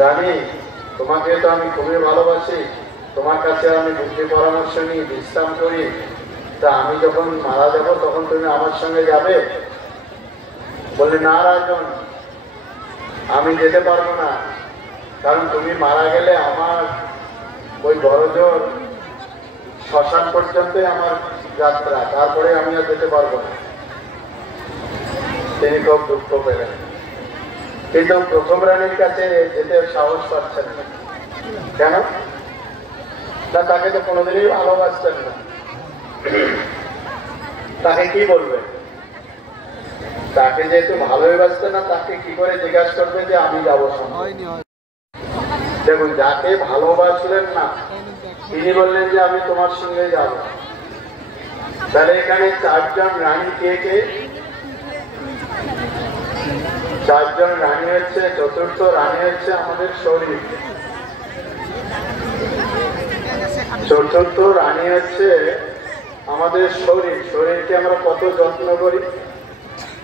রানী, তোমাকে তো আমি খুবই ভালোবাসি, তোমার কাছে আমি বুদ্ধি পরামর্শ নিই, বিশ্রাম করি। তা আমি যখন মারা যাব তখন তুমি আমার সঙ্গে যাবে? বললে, না রাজন, আমি যেতে পারবো না, কারণ তুমি মারা গেলে আমার ওই বড়জোর শ্মশান পর্যন্তই আমার যাত্রা, তারপরে আমি আর যেতে পারবো না। তিনি খুব দুঃখ পেলেন, কিন্তু প্রথম রানীর কাছে যেতে সাহস পাচ্ছেন না। কেন? না, তাকে তো কোনোদিনই ভালোবাসতেন না, তাকে কি বলবে? তাকে যেহেতু ভালোই বাসতেন না, তাকে কি করে জিজ্ঞাসা করবে যে আমি যাবো সঙ্গে? দেখুন, যাকে ভালোবাসলেন না তিনি বললেন যে আমি তোমার সঙ্গে যাব। তাহলে এখানে চারজন রানী কে কে? চারজন রানী হচ্ছে, চতুর্থ রানী হচ্ছে আমাদের শরীর, চতুর্থ রানী হচ্ছে আমাদের শরীর। শরীরকে আমরা কত যত্ন করি,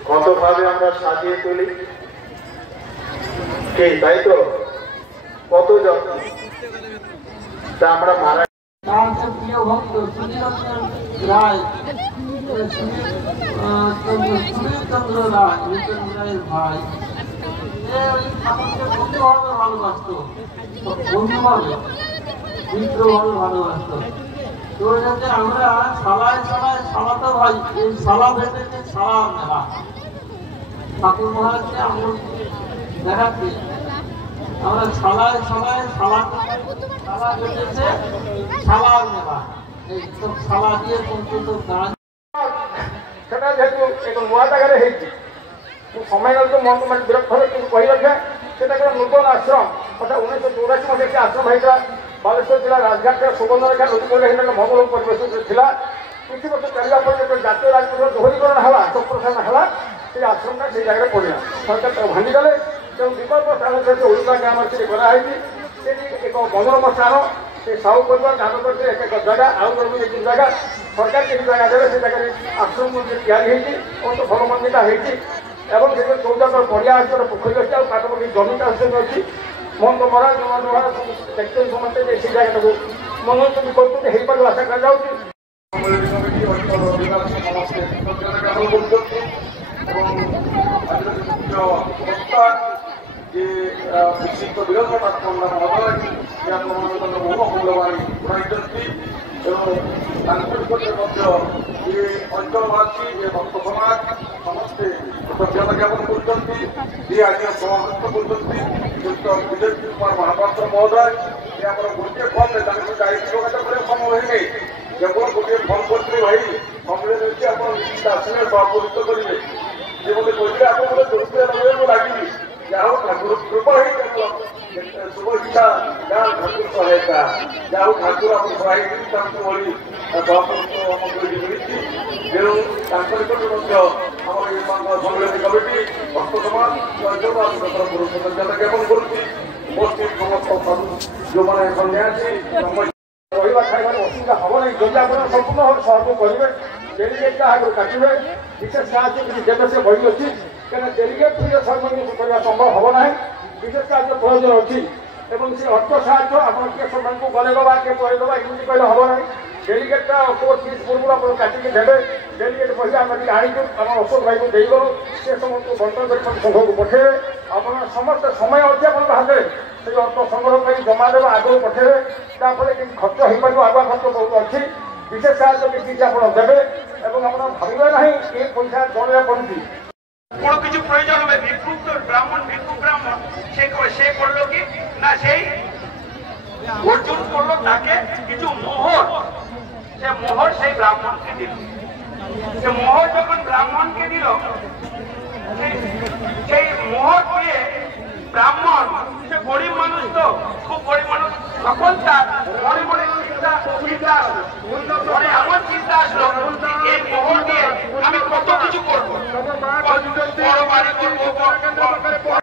কত ভাবে আমরা সাজিয়ে তুলি, কি তাই তো? কত যত্ন। তা আমরা মারা প্রিয় ভক্ত সুনীলচন্দ্র রায়, সুনীলচন্দ্র রায় রায়ের ভাই, ঠাকুরকে বন্ধুভাবে ভালোবাসত, বন্ধুভাবে মিত্রভাবে ভালোবাসত। তো যাতে আমরা সালায় সালায় সালাতো ভাই, এই সালা ভেটেছে সালা মেলা। ঠাকুর মহারাজকে আমরা দেখাচ্ছি, আমরা সালায় সালায় সালা ভেটেছে সালার মেলা। এই সব সালা দিয়ে পর্যন্ত গান সেটা যেহেতু এখন নূয়া জায়গায় হয়েছে, সময় গেলে তো মন মানে বিরক্ত হলে কিন্তু কহি রাখে সেটা একটা নূতন আশ্রম। অর্থাৎ 1984 মধ্যে একটি আশ্রম হয়েছিল ବାଲେଶ୍ୱର ଜିଲ୍ଲା ରାଜଘାଟରେ ସୁବର୍ଣ୍ଣରେଖା ନଦୀ କୂଳରେ ହେଇଥିଲା, ମଙ୍ଗଳ ପରିବେଶ ଥିଲା। କିଛି ବର୍ଷ ଚାଲିବା ପରେ ଯେତେବେଳେ ଜାତୀୟ ରାଜପଥର ଦୋହରୀକରଣ ହେଲା, ସମ୍ପ୍ରସାରଣ ହେଲା, ସେଇ ଆଶ୍ରମଟା ସେଇ ଜାଗାରେ ପଡ଼ିଲା। ସରକାର ତାକୁ ଭାଙ୍ଗିଗଲେ, ତେଣୁ ବିକଳ୍ପ ସ୍ଥାନ ଯେହେତୁ ଓଡ଼ିଶା ଗ୍ରାମରେ ସେଠି କରାହେଇଛି। ସେଠି ଏକ ମନୋରମ ସ୍ଥାନ, ସେ ସାହୁ ପରିବାର ଧାନ କରିଥିଲେ ଏକ ଏକ ଜାଗା, ଆଉ ଗୋଟେ ଏକ ଜାଗା ସରକାର କିଛି ଜାଗା ଦେଲେ, ସେ ଜାଗାରେ ଆଶ୍ରମ ତିଆରି ହେଇଛି, ବହୁତ ଭଲ ମନ୍ଦିରଟା ହେଇଛି। ଏବଂ ସେଠି 14 ପଡ଼ିଆ ଅଛି, ଗୋଟେ ପୋଖରୀ ଅଛି, ଆଉ ପାଖାପାଖି ଜମିଟା ଅଛି। ମନ୍ଦ ମରା ଜମା ଜମା ଦେଖୁଛନ୍ତି ସମସ୍ତେ ଯେ ସେଇ ଜାଗାଟାକୁ ମନୋରଞ୍ଜନ କରୁଛନ୍ତି, ହେଇପାରିବ ଆଶା କରାଯାଉଛି। ଯେ ବିଶିଷ୍ଟ ବିରୋଧନାଥ ପଣ୍ଡା ମହୋଦୟ ସେ ଆପଣଙ୍କର ବହୁ ମୂଲ୍ୟବାଣୀ ଶୁଣାଇଛନ୍ତି ଏବଂ ତାଙ୍କ ନିକଟରେ ମଧ୍ୟ ଏ ଅଞ୍ଚଳବାସୀ ଏ ଭକ୍ତ ସମାଜ ସମସ୍ତେ କୃତଜ୍ଞତା ଜ୍ଞାପନ କରୁଛନ୍ତି। ଯିଏ ଆଜି ସମାବେଶ କରୁଛନ୍ତି ଡକ୍ଟର ବିଜୟ କୁମାର ମହାପାତ୍ର ମହୋଦୟ, ସେ ଆମର ଗୋଟିଏ ଫୋନ୍ରେ ତାଙ୍କ ସହିତ ଯୋଗାଯୋଗ କରିବା ସମ୍ଭବ ହେଇନି, କେବଳ ଗୋଟିଏ ଫୋନ୍ କରିଥିଲେ ଭାଇ ସମ୍ମିଳନୀ ଅଛି, ଆପଣ ନିଶ୍ଚିତ ଆସିଲେ ସଭାପତିତ୍ୱ କରିବେ। ସେ ମୋତେ କହିଥିଲେ ଆପଣ ଗୋଟେ ଦୋଷରେ ରହିବେ, ମୁଁ ଲାଗିବି। ଯାହା ହଉ ଠାକୁର କୃପା ହେଇଛି, ଶୁଭ ଇଚ୍ଛା ଯାହା ଠାକୁର ସହାୟତା, ଯାହା ହଉ ଠାକୁର ଆପଣ ସହାୟ ତାଙ୍କୁ ଭଳି ସଭାପତିତ୍ୱ ଆମକୁ ଏଠି ମିଳିଛି। ତେଣୁ ତାଙ୍କ ନିକଟରେ ମଧ୍ୟ ଆମର ଏ ସମ୍ମିଳନୀ କମିଟି ଭକ୍ତ ସମାଜ ଅଞ୍ଚଳବାସୀଙ୍କ ତରଫରୁ କୃତଜ୍ଞତା ଜ୍ଞାପନ କରୁଛି। ଉପସ୍ଥିତ ସମସ୍ତ ଯେଉଁମାନେ ସନ୍ନ୍ୟାସୀ ରହିବା ଖାଇବାରେ ଅସୁବିଧା ହେବ ନାହିଁ, ଯଦି ଆପଣ ସମ୍ପୂର୍ଣ୍ଣ ଭାବେ ସହଯୋଗ କରିବେ, ଡେଲିଗେଟ୍ଟା ଆଗରୁ କାଟିବେ, ବିଶେଷ ସାହାଯ୍ୟ କିଛି ଦେବେ, ସେ ବହି ଅଛି। କାରଣ ଡେଲିଗେଟ୍ ଫ୍ରିରେ ସର୍ବନିମ୍ନ କରିବା ସମ୍ଭବ ହେବ ନାହିଁ, ବିଶେଷ ସାହାଯ୍ୟ ପ୍ରয়োଜନ ଅଛି। ଏବଂ ସେ ଅର୍ଥ ସାହାଯ୍ୟ ଆପଣ କିଏ ସେମାନଙ୍କୁ ଗଲେଇବା କିଏ ପଳେଇଦେବା ଏମିତି କହିଲେ ହେବ ନାହିଁ। ଡେଲିଗେଟ୍ଟା କୋର୍ଟ ଫିସ୍ ପୂର୍ବରୁ ଆପଣ କାଟିକି ଦେବେ। ଡେଲିଗେଟ୍ ପଇସା ଆମେ ଟିକେ ଆଣିଛୁ, ଆମ ଅଶୋକ ଭାଇକୁ ଦେଇଗଲୁ, ସେ ସମସ୍ତଙ୍କୁ ବଣ୍ଟନ କରି ସଂଘକୁ ପଠାଇବେ। ଆପଣ ସମସ୍ତେ ସମୟ ଅଛି ଆପଣଙ୍କ ହାତରେ, ସେଇ ଅର୍ଥ ସଂଗ୍ରହ କରି ଜମା ଦେବା, ଆଗରୁ ପଠାଇବେ। ତାପରେ କିଛି ଖର୍ଚ୍ଚ ହେଇପାରିବ, ଆଗୁଆ ଖର୍ଚ୍ଚ ବହୁତ ଅଛି, ବିଶେଷ ସାହାଯ୍ୟ କିଛି ଆପଣ ଦେବେ। ଏବଂ ଆପଣ ଭାବିବେ ନାହିଁ ଏ ପଇସା ଜଣେଇବା ପଡ଼ୁଛି, কোনো কিছু প্রয়োজন হবে। ভিক্ষুক তো ব্রাহ্মণ, ভিক্ষুক ব্রাহ্মণ সে করলো কি না, সেই অর্জুন করলো তাকে কিছু মোহর, সে মোহর সেই ব্রাহ্মণকে দিল। সে মোহর যখন ব্রাহ্মণকে দিল, সেই মোহর দিয়ে ব্রাহ্মণ, সে গরিব মানুষ তো, খুব গরিব মানুষ, তখন তার মনে মনে চিন্তা আসলো, মনে এমন চিন্তা আসলো এই মোহর দিয়ে আমি কত কিছু করবো, বড় বাড়ি করবো।